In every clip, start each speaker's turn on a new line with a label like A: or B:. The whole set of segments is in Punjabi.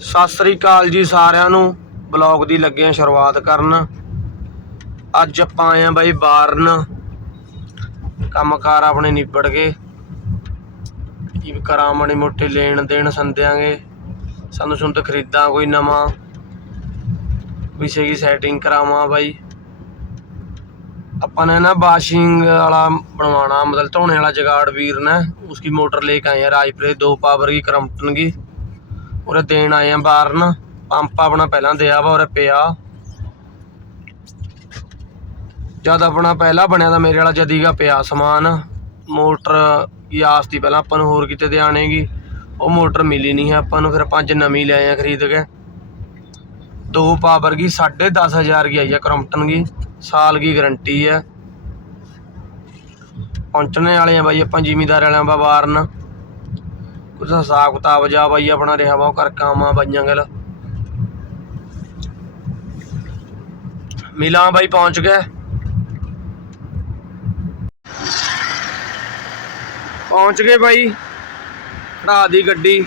A: ਸਤਿ ਸ੍ਰੀ ਅਕਾਲ ਜੀ ਸਾਰਿਆਂ ਨੂੰ। ਬਲੌਗ ਦੀ ਲੱਗੇ ਆ ਸ਼ੁਰੂਆਤ ਕਰਨ। ਅੱਜ ਆਪਾਂ ਆਏ ਆ ਬਾਈ ਬਾਰਨ। ਕੰਮਕਾਰ ਆਪਣੇ ਨਿਬੜ ਗਏ। ਕੀ ਕਰਾਂ ਮਣੀ ਮੋਟੇ ਲੈਣ ਦੇਣ ਸੰਦਿਆਂਗੇ ਸਾਨੂੰ ਸੁਣ ਤੇ ਖਰੀਦਾਂ ਕੋਈ ਨਵਾਂ। ਵਿਸ਼ੇ ਦੀ ਸੈਟਿੰਗ ਕਰਾਵਾਂ ਬਾਈ। अपन ने ना वाशिंग वाला बनवाना मतलब धोने वाला जगाड़ वीर ने उसकी मोटर लेके आए हैं राजपुरे दो पावर की क्रम्पटन की ਉਰੇ ਦੇਣ ਆਏ ਆ ਬਾਰਨ ਪੰਪ ਆਪਣਾ ਪਹਿਲਾਂ ਦਿਆ ਵਾ ਉਰੇ ਪਿਆ। ਜਦ ਆਪਣਾ ਪਹਿਲਾ ਬਣਿਆ ਤਾਂ ਮੇਰੇ ਵਾਲਾ ਜਦੀਗਾ ਪਿਆ ਸਮਾਨ। ਮੋਟਰ ਯਾਸ ਦੀ ਪਹਿਲਾਂ ਆਪਾਂ ਨੂੰ ਹੋਰ ਕਿਤੇ ਤੇ ਆਣੇਗੀ ਉਹ ਮੋਟਰ ਮਿਲੀ ਨਹੀਂ ਹੈ ਆਪਾਂ ਨੂੰ, ਫਿਰ ਪੰਜ ਨਵੀਂ ਲੈ ਆਏ ਆ ਖਰੀਦ ਕੇ। ਦੋ ਪਾਵਰ ਕੀ 10500 ਕੀ ਆਈ ਆ ਕਰਮਪਟਨ ਕੀ ਸਾਲ ਕੀ ਗਾਰੰਟੀ ਹੈ। ਪਹੁੰਚਣੇ ਵਾਲੇ ਆ ਬਾਈ ਆਪਾਂ, ਜ਼ਿਮੀਦਾਰ ਵਾਲਿਆਂ ਬਾ ਬਾਰਨ ਹਿਸਾਬ ਕਿਤਾਬ ਜਾ ਬਾਈ ਆਪਣਾ ਰਿਹਾ ਵਾ, ਉਹ ਕਰਕੇ ਆਵਾਂ ਬਾਈਆਂ ਗੱਲ ਮਿਲਾਂ ਬਾਈ ਪਹੁੰਚ ਗਏ। ਪਹੁੰਚ ਗਏ ਬਾਈ। ਭਰਾ ਦੀ ਗੱਡੀ।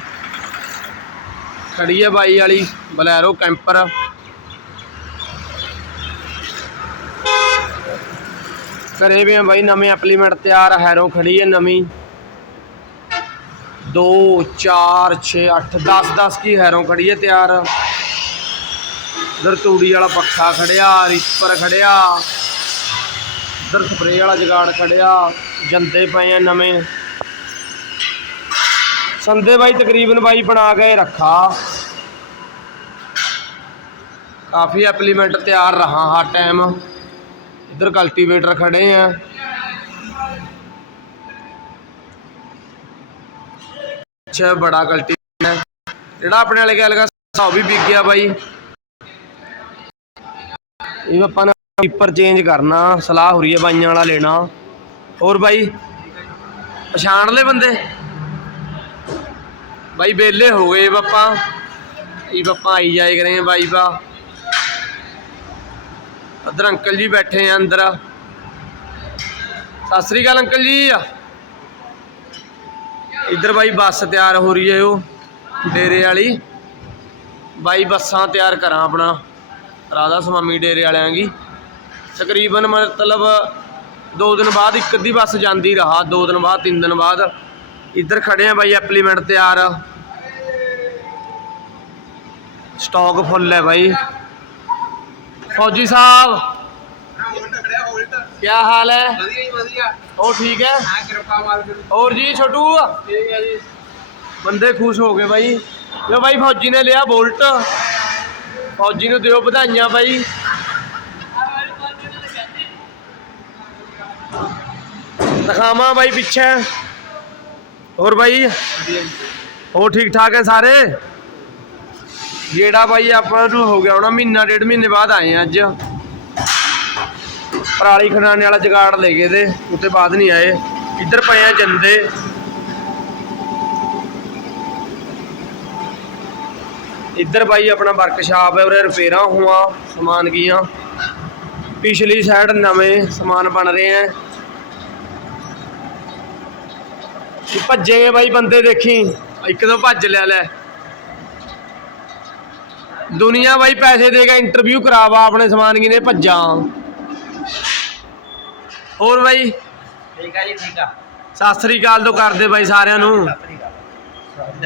A: ਖੜੀ ਹੈ ਬਾਈ ਵਾਲੀ, ਬਲੈਰੋ ਕੈਂਪਰ। ਕਰੇ ਵੀ ਬਾਈ, ਨਵੇਂ ਐਪਲੀਮੈਂਟ ਤਿਆਰ ਹੈਰੋ ਖੜੀ ਹੈ ਨਵੀਂ। 2 4 6 8 10 10 ਕੀ ਹੈਰੋਂ ਖੜੀ ਹੈ ਤਿਆਰ ਇਧਰ ਤੂੜੀ ਵਾਲਾ ਪੱਖਾ ਖੜਿਆ ਰੀਪਰ ਖੜਿਆ ਇਧਰ ਸਪਰੇ ਵਾਲਾ ਜਗਾੜ ਖੜਿਆ ਜੰਦੇ ਪਏ ਆ ਨਵੇਂ ਸੰਦੇ ਬਾਈ ਤਕਰੀਬਨ ਬਾਈ ਬਣਾ ਕੇ ਰੱਖਾ ਕਾਫੀ ਐਪਲੀਮੈਂਟ ਤਿਆਰ ਰਹਾ ਹਰ ਟਾਈਮ ਇਧਰ ਕਲਟੀਵੇਟਰ ਖੜੇ ਆ ਅੱਛਾ ਬੜਾ ਕਲਟੀ ਹੈ। ਜਿਹੜਾ ਆਪਣੇ ਵਾਲੇ ਗੱਲ ਦਾ ਉਹ ਵੀ ਵਿਕ ਗਿਆ ਬਾਈ। ਇਹ ਆਪਾਂ ਨੇ ਪੀਪਰ ਚੇਂਜ ਕਰਨਾ, ਸਲਾਹ ਹੋ ਰਹੀ ਹੈ ਬਾਈਆਂ ਵਾਲਾ ਲੈਣਾ। ਹੋਰ ਬਾਈ, ਪਛਾਣ ਲੈ ਬੰਦੇ? ਬਾਈ ਬੇਲੇ ਹੋ ਗਏ ਬੱਪਾ ਇਹ ਬੱਪਾ ਆਈ ਜਾਏ ਕਰੇ ਬਾਈ ਬਾ। ਅਦਰ ਅੰਕਲ ਜੀ ਬੈਠੇ ਆ ਅੰਦਰ। ਸਤਿ ਸ੍ਰੀ ਅਕਾਲ ਅੰਕਲ ਜੀ। ਇੱਧਰ ਬਾਈ ਬੱਸ ਤਿਆਰ ਹੋ ਰਹੀ ਹੈ ਉਹ, ਡੇਰੇ ਵਾਲੀ। ਬਾਈ ਬੱਸਾਂ ਤਿਆਰ ਕਰਾਂ ਆਪਣਾ, ਰਾਧਾ ਸੁਆਮੀ ਡੇਰੇ ਵਾਲਿਆਂ ਦੀ। ਤਕਰੀਬਨ ਮਤਲਬ ਦੋ ਦਿਨ ਬਾਅਦ ਇੱਕ ਅੱਧੀ ਬੱਸ ਜਾਂਦੀ ਰਹਾ, ਦੋ ਦਿਨ ਬਾਅਦ, ਤਿੰਨ ਦਿਨ ਬਾਅਦ। ਇੱਧਰ ਖੜੇ ਆ ਬਾਈ, ਐਪਲੀਮੈਂਟ ਤਿਆਰ। ਸਟਾਕ ਫੁੱਲ ਹੈ ਬਾਈ। ਫੌਜੀ ਸਾਹਿਬ ਕੀ ਹਾਲ ਹੈ?
B: ਵਧੀਆ ਜੀ ਵਧੀਆ।
A: ਉਹ ਠੀਕ ਹੈ?
B: ਕਿਰਪਾ
A: ਹੋਰ ਜੀ ਛੋਟੂ?
B: ਠੀਕ ਹੈ ਜੀ।
A: ਬੰਦੇ ਖੁਸ਼ ਹੋ ਗਏ ਬਾਈ। ਲੋ ਬਾਈ ਫੌਜੀ ਨੇ ਲਿਆ ਬੋਲਟ। ਫੌਜੀ ਨੂੰ ਦਿਓ ਵਧਾਈਆਂ ਬਾਈ। ਦਿਖਾਵਾਂ ਬਾਈ ਪਿੱਛੇ। ਹੋਰ ਬਾਈ? ਹੋਰ ਠੀਕ ਠਾਕ ਹੈ ਸਾਰੇ? ਜਿਹੜਾ ਬਾਈ ਆਪਾਂ ਨੂੰ ਹੋ ਗਿਆ ਹੋਣਾ ਮਹੀਨਾ ਡੇਢ ਮਹੀਨੇ ਬਾਅਦ ਆਏ ਅੱਜ। ਪਰਾਲੀ ਖਣਾਣੇ ਵਾਲਾ ਜਗਾੜ ਲੈ ਗਏ ਤੇ ਉੱਤੇ ਬਾਅਦ ਨਹੀਂ ਆਏ। ਇੱਧਰ ਪਏ ਆ ਜੰਦੇ ਇੱਧਰ ਬਾਈ ਆਪਣਾ ਵਰਕਸ਼ਾਪ ਹੈ, ਉਰੇ ਰਿਪੇਅਰਾਂ ਹੁਆ ਸਮਾਨ ਕੀਆਂ ਪਿਛਲੀ ਸਾਈਡ ਨਵੇਂ ਸਮਾਨ ਬਣ ਰਹੇ ਆ। ਇਹ ਭੱਜੇ ਬਾਈ ਬੰਦੇ ਦੇਖੀ। ਇੱਕ ਦੋ ਭੱਜ ਲਿਆ ਲੈ। ਦੁਨੀਆ ਬਾਈ ਪੈਸੇ ਦੇ ਕੇ ਇੰਟਰਵਿਊ ਕਰਾਵਾ, ਆਪਣੇ ਸਮਾਨ ਕੀ ਨੇ ਭੱਜਾਂ। ਹੋਰ ਬਾਈ?
B: ਠੀਕ ਹੈ ਜੀ ਠੀਕ ਆ।
A: ਸਤਿ ਸ੍ਰੀ ਅਕਾਲ ਤੋਂ ਕਰਦੇ ਬਾਈ ਸਾਰਿਆਂ ਨੂੰ।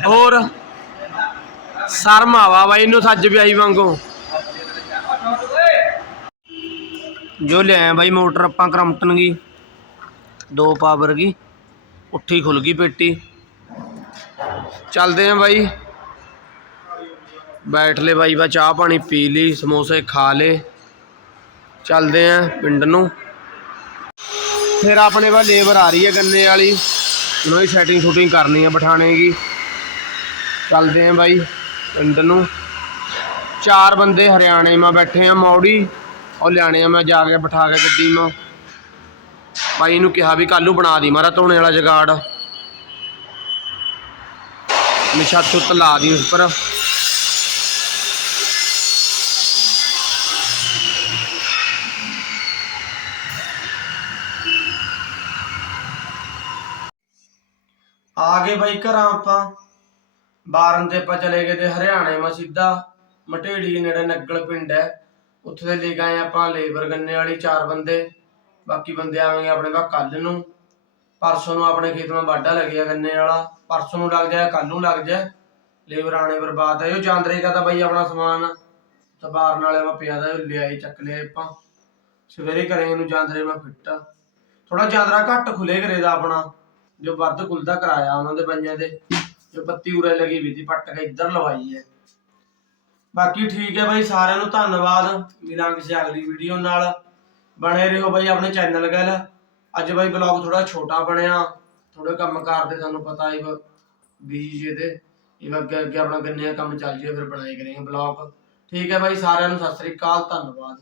A: ਹੋਰ? ਸ਼ਰਮ ਆਵਾ ਬਾਈ ਇਹਨੂੰ ਸੱਜ ਵਿਆਹੀ ਵਾਂਗੂ। ਜੋ ਲਿਆਇਆ ਬਾਈ ਮੋਟਰ ਆਪਾਂ ਕਰਮਟਨ ਗਈ। ਦੋ ਪਾਵਰ ਗਈ ਉੱਠੀ ਖੁੱਲ ਗਈ ਪੇਟੀ। ਚੱਲਦੇ ਆਂ ਬਾਈ। ਬੈਠ ਲੈ ਬਾਈ ਬਾ ਚਾਹ ਪਾਣੀ ਪੀ ਲਈ ਸਮੋਸੇ ਖਾ ਲੇ ਚੱਲਦੇ ਆਂ ਪਿੰਡ ਨੂੰ। ਫਿਰ ਆਪਣੇ ਵਾ ਲੇਬਰ ਆ ਰਹੀ ਹੈ ਗੰਨੇ ਵਾਲੀ। ਉਹਨਾਂ ਦੀ ਸੈਟਿੰਗ ਸ਼ੂਟਿੰਗ ਕਰਨੀ ਹੈ ਬਿਠਾਣੇ ਦੀ। ਚੱਲਦੇ ਆਂ ਬਾਈ ਪਿੰਡ ਨੂੰ। ਚਾਰ ਬੰਦੇ ਹਰਿਆਣੇ ਮਾ ਬੈਠੇ ਆ, ਮੌੜੀ। ਉਹ ਲਿਆਣੇ ਆ, ਮੈਂ ਜਾ ਕੇ ਬਿਠਾ ਕੇ ਗੱਡੀ ਮਾ। ਬਾਈ ਨੂੰ ਕਿਹਾ ਵੀ ਕੱਲੂ ਬਣਾ ਦੀ ਮਾਰਾ ਧੋਣੇ ਵਾਲਾ ਜਗਾੜ। ਨਿਸ਼ਾ ਸੁੱਤ ਲਾ ਦੀ ਉਸ ਪਰ। ਆ ਗਏ ਬਾਈ ਘਰਾਂ ਆਪਾਂ। ਬਾਰਨ ਤੇ ਆਪਾਂ ਚਲੇ ਗਏ ਤੇ ਹਰਿਆਣੇ ਮਾ ਸਿੱਧਾ। ਮਟੇੜੀ ਨੇੜੇ ਨੱਗਲ ਪਿੰਡ ਹੈ। ਉੱਥੇ ਦੇ ਲੈ ਗਏ ਆਪਾਂ ਲੇਬਰ ਗੰਨੇ ਵਾਲੀ ਚਾਰ ਬੰਦੇ। ਬਾਕੀ ਬੰਦੇ ਆਵਾਂਗੇ ਆਪਣੇ ਕੋਲ ਕੱਲ ਨੂੰ। ਪਰਸੋਂ ਨੂੰ ਆਪਣੇ ਖੇਤ ਮਾ ਵਾਢਾ ਲੱਗਿਆ ਗੰਨੇ ਵਾਲਾ। ਪਰਸੋਂ ਨੂੰ ਲੱਗ ਜਾਏ ਕੱਲ ਨੂੰ ਲੱਗ ਜਾਏ। ਲੇਬਰ ਆਣੇ ਬਰਬਾਦ ਹੈ। ਉਹ ਜਾਂਦਰੇ ਦਾ ਤਾਂ ਬਈ ਆਪਣਾ ਸਮਾਨ ਤਾਂ ਬਾਰਨ ਵਾਲੇ ਮਾ ਪਿਆ ਦਾ, ਲਿਆਏ, ਚੱਕ ਲਿਆ ਆਪਾਂ। ਸਵੇਰੇ ਕਰਾਂਗੇ ਇਹਨੂੰ ਜਾਂਦਰੇ ਮਾ ਫਿੱਟ। ਥੋੜਾ ਜਾਂਦਰਾ ਘੱਟ ਖੁੱਲੇ ਕਰੇ ਦਾ ਆਪਣਾ। ਜੋ ਵੱਧ ਖੁੱਲਦਾ ਕਰਾਇਆ ਉਹਨਾਂ ਦੇ ਬੰਨਿਆਂ ਦੇ, ਜੋ ਬੱਤੀ ਉਰੇ ਲੱਗੀ ਵੀ ਸੀ ਪੱਟ ਕੇ ਇੱਧਰ ਲਵਾਈ ਹੈ। ਬਾਕੀ ਠੀਕ ਹੈ ਬਾਈ, ਸਾਰਿਆਂ ਨੂੰ ਧੰਨਵਾਦ। ਮਿਲਾਂਗੇ ਕਿਸੇ ਅਗਲੀ ਵੀਡੀਓ ਨਾਲ। ਬਣੇ ਰਹੋ ਬਾਈ ਆਪਣੇ ਚੈਨਲ ਗੱਲ ਅੱਜ ਬਾਈ ਬਲੌਗ ਥੋੜਾ ਛੋਟਾ ਬਣਿਆ। ਥੋੜੇ ਕੰਮ ਕਾਰ ਤੁਹਾਨੂੰ ਪਤਾ ਹੀ ਬੀਜੀ ਜੇ ਤੇ। ਇਹ ਅੱਗੇ ਅੱਗੇ ਆਪਣਾ ਗੰਨੇ ਦਾ ਕੰਮ ਚੱਲ ਜੇ ਫਿਰ ਬਣਾਈ ਕਰਾਂਗੇ ਬਲੌਗ ਠੀਕ ਹੈ ਬਾਈ, ਸਾਰਿਆਂ ਨੂੰ ਸਤਿ ਸ੍ਰੀ ਅਕਾਲ, ਧੰਨਵਾਦ।